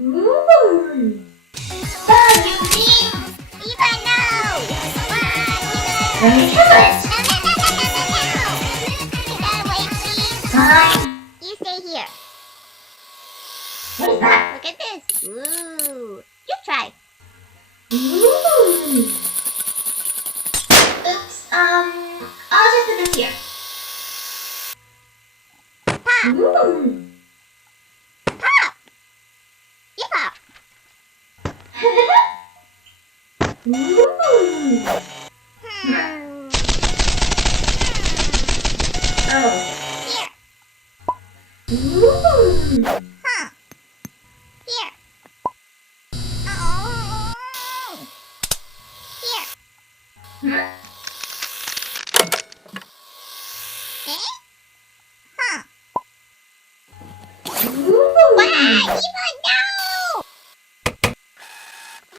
Ooh. Bug, you see? Eva, no! Let me kill it. You gotta wait, please. Fine. You stay here. What is that? Look at this. Ooh. You try. Ooh. Oops. I'll just put this here. Pop. Ooh. Pop. You pop. Ooh. Hmm. Oh. Here. Ooh.